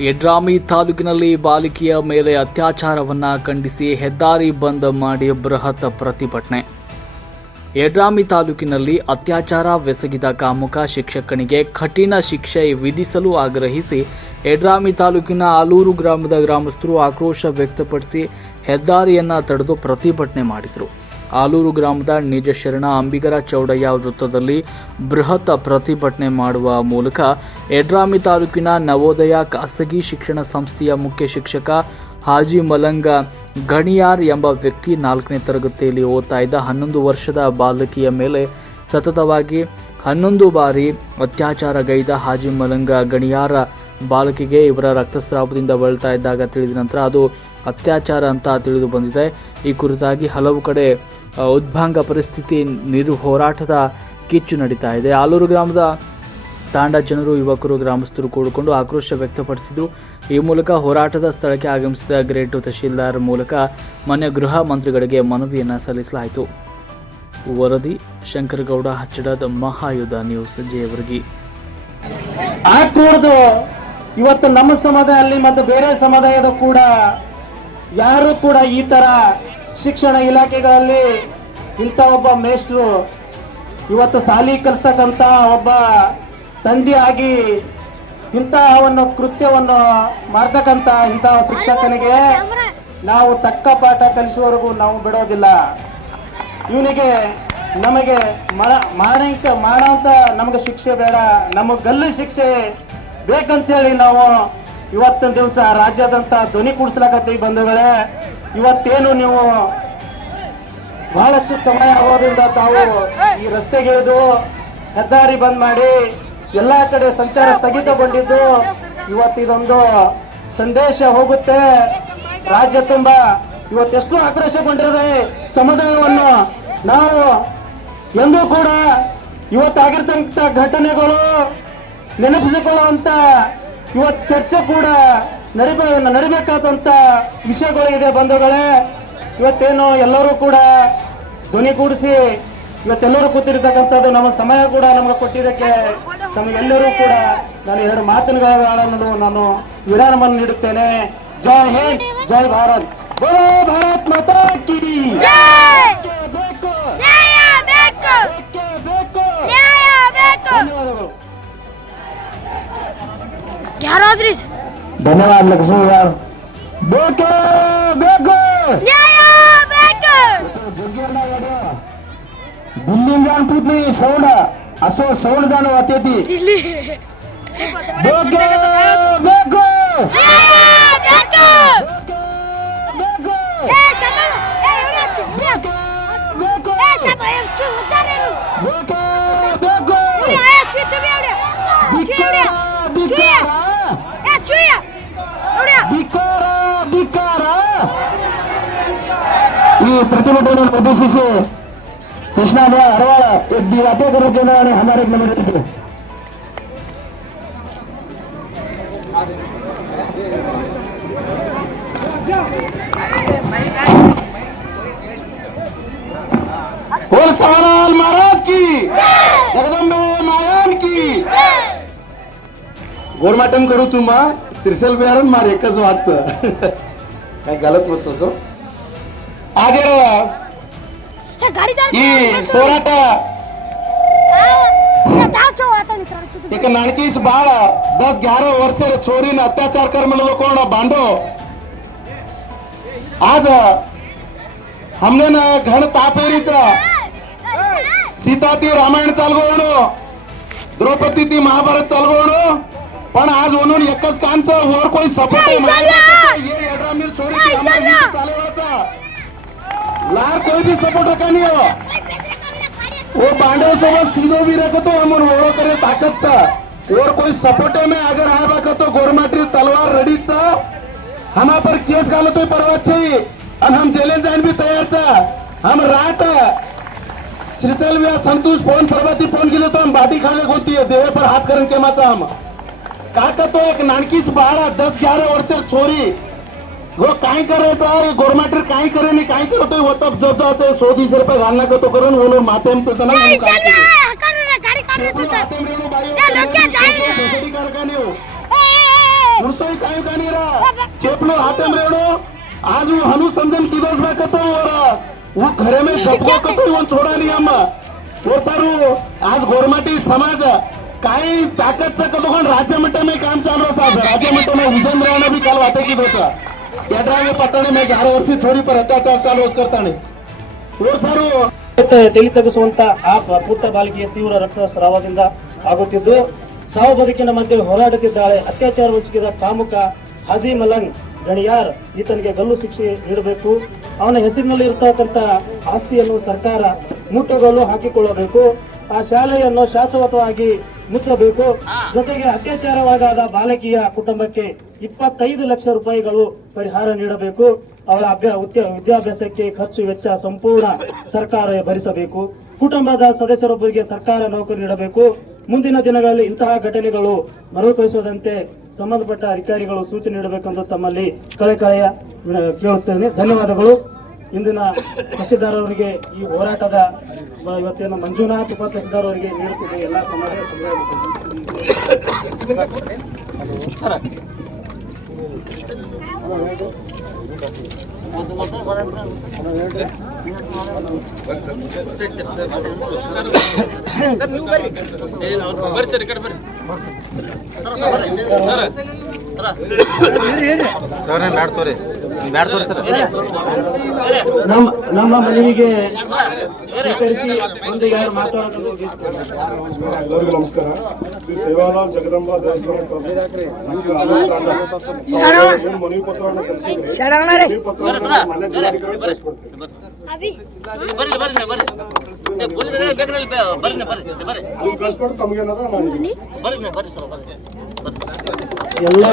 ಯಡ್ರಾಮಿ ತಾಲೂಕಿನಲ್ಲಿ ಬಾಲಿಕೆಯ ಮೇಲೆ ಅತ್ಯಾಚಾರವನ್ನ ಖಂಡಿಸಿ ಹೆದ್ದಾರಿ ಬಂದ್ ಮಾಡಿ ಬೃಹತ್ ಪ್ರತಿಭಟನೆ. ಯಡ್ರಾಮಿ ತಾಲೂಕಿನಲ್ಲಿ ಅತ್ಯಾಚಾರ ವೆಸಗಿದ ಕಾಮುಕ ಶಿಕ್ಷಕನಿಗೆ ಕಠಿಣ ಶಿಕ್ಷೆ ವಿಧಿಸಲು ಆಗ್ರಹಿಸಿ ಯಡ್ರಾಮಿ ತಾಲೂಕಿನ ಆಲೂರು ಗ್ರಾಮದ ಗ್ರಾಮಸ್ಥರು ಆಕ್ರೋಶ ವ್ಯಕ್ತಪಡಿಸಿ ಹೆದ್ದಾರಿಯನ್ನ ತಡೆದು ಪ್ರತಿಭಟನೆ ಮಾಡಿದರು. ಆಲೂರು ಗ್ರಾಮದ ನಿಜ ಶರಣ ಅಂಬಿಗರ ಚೌಡಯ್ಯ ವೃತ್ತದಲ್ಲಿ ಬೃಹತ್ ಪ್ರತಿಭಟನೆ ಮಾಡುವ ಮೂಲಕ ಎಡ್ರಾಮಿ ತಾಲೂಕಿನ ನವೋದಯ ಖಾಸಗಿ ಶಿಕ್ಷಣ ಸಂಸ್ಥೆಯ ಮುಖ್ಯ ಶಿಕ್ಷಕ ಹಾಜಿ ಮಲಂಗ ಗಣಿಯಾರ್ ಎಂಬ ವ್ಯಕ್ತಿ ನಾಲ್ಕನೇ ತರಗತಿಯಲ್ಲಿ ಓದ್ತಾ ಇದ್ದ ಹನ್ನೊಂದು ವರ್ಷದ ಬಾಲಕಿಯ ಮೇಲೆ ಸತತವಾಗಿ ಹನ್ನೊಂದು ಬಾರಿ ಅತ್ಯಾಚಾರಗೈದ ಹಾಜಿ ಮಲಂಗ ಗಣಿಯಾರ ಬಾಲಕಿಗೆ ಇವರ ರಕ್ತಸ್ರಾವದಿಂದ ಬಳಲ್ತಾ ಇದ್ದಾಗ ತಿಳಿದ ನಂತರ ಅದು ಅತ್ಯಾಚಾರ ಅಂತ ತಿಳಿದು ಬಂದಿದೆ. ಈ ಕುರಿತಾಗಿ ಹಲವು ಕಡೆ ಉದ್ಭಾಂಗ ಪರಿಸ್ಥಿತಿ ನಿರು ಹೋರಾಟದ ಕಿಚ್ಚು ನಡೀತಾ ಇದೆ. ಆಲೂರು ಗ್ರಾಮದ ತಾಂಡ ಜನರು, ಯುವಕರು, ಗ್ರಾಮಸ್ಥರು ಕೂಡಿಕೊಂಡು ಆಕ್ರೋಶ ವ್ಯಕ್ತಪಡಿಸಿದರು. ಈ ಮೂಲಕ ಹೋರಾಟದ ಸ್ಥಳಕ್ಕೆ ಆಗಮಿಸಿದ ಗ್ರೇಟ್ ತಹಶೀಲ್ದಾರ್ ಮೂಲಕ ಮಾನ್ಯ ಗೃಹ ಮಂತ್ರಿಗಳಿಗೆ ಮನವಿಯನ್ನು ಸಲ್ಲಿಸಲಾಯಿತು. ವರದಿ, ಶಂಕರಗೌಡ, ಹಚ್ಚಡದ ಮಹಾಯುಧ ನ್ಯೂಸ್ ಜೇವರ್ಗಿ ಇವತ್ತು ನಮ್ಮ ಸಮುದಾಯದಲ್ಲಿ ಮತ್ತು ಬೇರೆ ಸಮುದಾಯದ ಕೂಡ ಯಾರು ಕೂಡ ಈ ತರ ಶಿಕ್ಷಣ ಇಲಾಖೆಗಳಲ್ಲಿ ಇಂಥ ಒಬ್ಬ ಮೇಷ್ಟ್ರು ಇವತ್ತು ಸಾಲಿ ಕಲಿಸ್ತಕ್ಕಂಥ ಒಬ್ಬ ತಂದೆ ಆಗಿ ಇಂತಹ ಒಂದು ಕೃತ್ಯವನ್ನು ಮಾಡ್ತಕ್ಕಂಥ ಇಂತಹ ಶಿಕ್ಷಕನಿಗೆ ನಾವು ತಕ್ಕ ಪಾಠ ಕಲಿಸುವವರೆಗೂ ನಾವು ಬಿಡೋದಿಲ್ಲ. ಇವನಿಗೆ ನಮಗೆ ಮಾಡ ಮಾಡೋ ಅಂತ ನಮಗೆ ಶಿಕ್ಷೆ ಬೇಡ. ನಮಗೆ ಗಲ್ಲು ಶಿಕ್ಷೆ ಬೇಕಂತೇಳಿ ನಾವು ಇವತ್ತಿನ ದಿವಸ ರಾಜ್ಯಾದಂತ ಧ್ವನಿ ಕೂಡಿಸ್ಲಾಕತ್ತೀವಿ ಬಂಧುಗಳೇ. ಇವತ್ತೇನು ನೀವು ಬಹಳಷ್ಟು ಸಮಯ ಆಗೋದ್ರಿಂದ ತಾವು ಈ ರಸ್ತೆಗೆ ಇದು ಹೆದ್ದಾರಿ ಬಂದ್ ಮಾಡಿ ಎಲ್ಲಾ ಕಡೆ ಸಂಚಾರ ಸ್ಥಗಿತಗೊಂಡಿದ್ದು ಇವತ್ತಿದೊಂದು ಸಂದೇಶ ಹೋಗುತ್ತೆ. ರಾಜ್ಯ ತುಂಬಾ ಇವತ್ತೆಷ್ಟು ಆಕ್ರೋಶಗೊಂಡಿರದೆ ಸಮುದಾಯವನ್ನು ನಾವು ಎಂದೂ ಕೂಡ ಇವತ್ತಾಗಿರ್ತಕ್ಕಂಥ ಘಟನೆಗಳು ನೆನಪಿಸಿಕೊಳ್ಳುವಂತ ಇವತ್ತು ಚರ್ಚೆ ಕೂಡ ನಡಿಬೇ ನಡಿಬೇಕಾದಂತ ವಿಷಯಗಳು ಇದೆ ಬಂಧುಗಳೇ. ಇವತ್ತೇನು ಎಲ್ಲರೂ ಕೂಡ ಧ್ವನಿ ಕೂಡಿಸಿ ಇವತ್ತೆಲ್ಲರೂ ಕೂತಿರ್ತಕ್ಕಂಥದ್ದು ನಮ್ಮ ಸಮಯ ಕೂಡ ನಮಗೆ ಕೊಟ್ಟಿದ್ದಕ್ಕೆ ನಮಗೆಲ್ಲರೂ ಕೂಡ ನಾನು ಎರಡು ಮಾತುಗಳನ್ನು ನಾನು ವಿರಾಮವನ್ನು ನೀಡುತ್ತೇನೆ. ಜೈ ಹಿಂದ್ ಜೈ ಭಾರತ್. ಬೋಲೋ ಭಾರತ್ ಮಾತಾ ಕಿ ಬೇಕೇ ಬೇಕು. ಬೇಕು. ಧನ್ಯವಾದಗಳು. ಯಾರಾದ್ರಿ ಧನ್ಯವಾದ ಲಕ್ಷ್ಮಿ ಯಾರ್ ಬೇಕು ಬೇಕು. ಬಿಲ್ಡಿಂಗ್ ಅಂತೀತಿ ಸೌಂಡ್. ಅಸೋ ಸೌಂಡ್ ಜಾನ ಒತ್ತೈತಿ ಬೇಕು ಬೇಕು. ಬೇಕು. अभी प्रतिनिधि प्रदेशी से कृष्णा भैया हरवा एक दिवाते करो के ना हमारे नंबर एक और सवाल महाराज की जगदम्बे मायान की। गोरमाटम करू चुमा सिरसल बिहार मार एकच वाटत. काय गलत बसवचो హాజరు ఈ పోరాట ఇక నడకీస్ బాళ वर्ष छोरी अत्याचार करणारे लोक बांडो आज हमने न घण तापेरीचा सीता ती रामायण चालगवणं द्रौपदी ती महाभारत चालगवणं पण आज म्हणून एकच कांचं वर कोणी सपोर्ट नाही यार कोई भी सपोर्टर का नहीं हो वो। बांडो सब सीधो भी रखो तो हम वो करे ताकत सा। और कोई सपोर्टर में अगर आबा का तो गोरमाटी तलवार रडी सा। हम पर केस गाल तो परवा चाहिए। और हम जेल जान भी तैयार था हम रात श्रीशैल भी संतोष फोन पर्वती फोन के लिए तो हम बाटी खाने होती है। देवे पर हाथ करन के माचा हम। का तो एक नानकी बाड़ा दस ग्यारह वर्ष छोरी। वो काय करायचं? गोरमाटर काय करे नाही काय करतोय? वतप जप जायचं सो दीस रुपये घालना का तो करून म्हणून मातेमचं तर नाही हो. काही काय का नाही रा. चेपलो हातम रेडो आज वो हनु समझन की दोस में कतो हो रहा वो घरे में झपको कतो वन छोड़ा नहीं अम्मा वो सारू आज गोरमाटी समाज काही ताकदचा कतो कोण? राज्य मट्ट में काम चालू होता राज्य मट्ट में विजन राणा भी काल वाते की दोचा यड्रावे पट्टणे में ग्यारह वर्षी छोरी पर अत्याचार चालू करताने वो सारू ತಲೆ ತಗ್ಗಿಸುವಂತ ಆ ಪ- ಪುಟ್ಟ ಬಾಲಿಕೆಯ ತೀವ್ರ ರಕ್ತಸ್ರಾವದಿಂದ ಆಗುತ್ತಿದ್ದು ಸಾವು ಬದುಕಿನ ಮಧ್ಯೆ ಹೋರಾಡುತ್ತಿದ್ದಾಳೆ ಅತ್ಯಾಚಾರವೆಸಗಿದ ಕಾಮುಕ ಹಾಜಿ ಮಲಂಗ್ ಗಣಿಯಾರ್ ಈತನಿಗೆ ಗಲ್ಲು ಶಿಕ್ಷೆ ನೀಡಬೇಕು ಅವನ ಹೆಸರಿನಲ್ಲಿ ಇರತಕ್ಕಂತ ಆಸ್ತಿಯನ್ನು ಸರ್ಕಾರ ಮುಟ್ಟುಗೋಲು ಹಾಕಿಕೊಳ್ಳಬೇಕು ಆ ಶಾಲೆಯನ್ನು ಶಾಶ್ವತವಾಗಿ ಮುಚ್ಚಬೇಕು ಜೊತೆಗೆ ಅತ್ಯಾಚಾರವಾದ ಬಾಲಕಿಯ ಕುಟುಂಬಕ್ಕೆ ಇಪ್ಪತ್ತೈದು ಲಕ್ಷ ರೂಪಾಯಿಗಳು ಪರಿಹಾರ ನೀಡಬೇಕು. ಅವರ ವಿದ್ಯಾಭ್ಯಾಸಕ್ಕೆ ಖರ್ಚು ವೆಚ್ಚ ಸಂಪೂರ್ಣ ಸರ್ಕಾರ ಭರಿಸಬೇಕು. ಕುಟುಂಬದ ಸದಸ್ಯರೊಬ್ಬರಿಗೆ ಸರ್ಕಾರ ನೌಕರಿ ನೀಡಬೇಕು. ಮುಂದಿನ ದಿನಗಳಲ್ಲಿ ಇಂತಹ ಘಟನೆಗಳು ಮರುಕಳಿಸದಂತೆ ಸಂಬಂಧಪಟ್ಟ ಅಧಿಕಾರಿಗಳು ಸೂಚನೆ ನೀಡಬೇಕೆಂದು ತಮ್ಮಲ್ಲಿ ಕಳೆ ಕಳೆಯ ಕೇಳುತ್ತೇನೆ. ಧನ್ಯವಾದಗಳು. ಇಂದಿನ ತಹಸೀಲ್ದಾರರಿಗೆ ಈ ಹೋರಾಟದ ಇವತ್ತಿನ ಮಂಜುನಾಥ್ ಉಪ ತಹಸೀಲ್ದಾರ್ ಅವರಿಗೆ ಎಲ್ಲ ಸಮಾಜ ಸಮುದಾಯ ಸರ್ ಬ್ಯಾಡ್ ತೋರಿ ಬ್ಯಾಡ್ ತೋರಿ ಸರ್ ನಮ್ಮ ನಮ್ಮ ಮನೆಗೆ ಸ್ವೀಕರಿಸಿ ಒಂದು ಯಾರು ಮಾತಾಡೋದು. ಎಲ್ಲರಿಗೂ ನಮಸ್ಕಾರ. ಶ್ರೀ ಸೇವಾಲಾಲ್ ಜಗದಂಬಾ ದೇವಸ್ಥಾನ ಏನು ಮನವಿ ಪತ್ರವನ್ನು ಸಲ್ಲಿಸಿದ್ರಿ ಪತ್ರವನ್ನು ಜಿಲ್ಲಾಧಿಕಾರಿ ಕಳಿಸ್ಕೊಟ್ಟು ತಮಗೇನದ ನಾನು ಬರ್ರಿ ಬರ್ರಿ ಸರ್ ಬರ್ರಿ ಎಲ್ಲ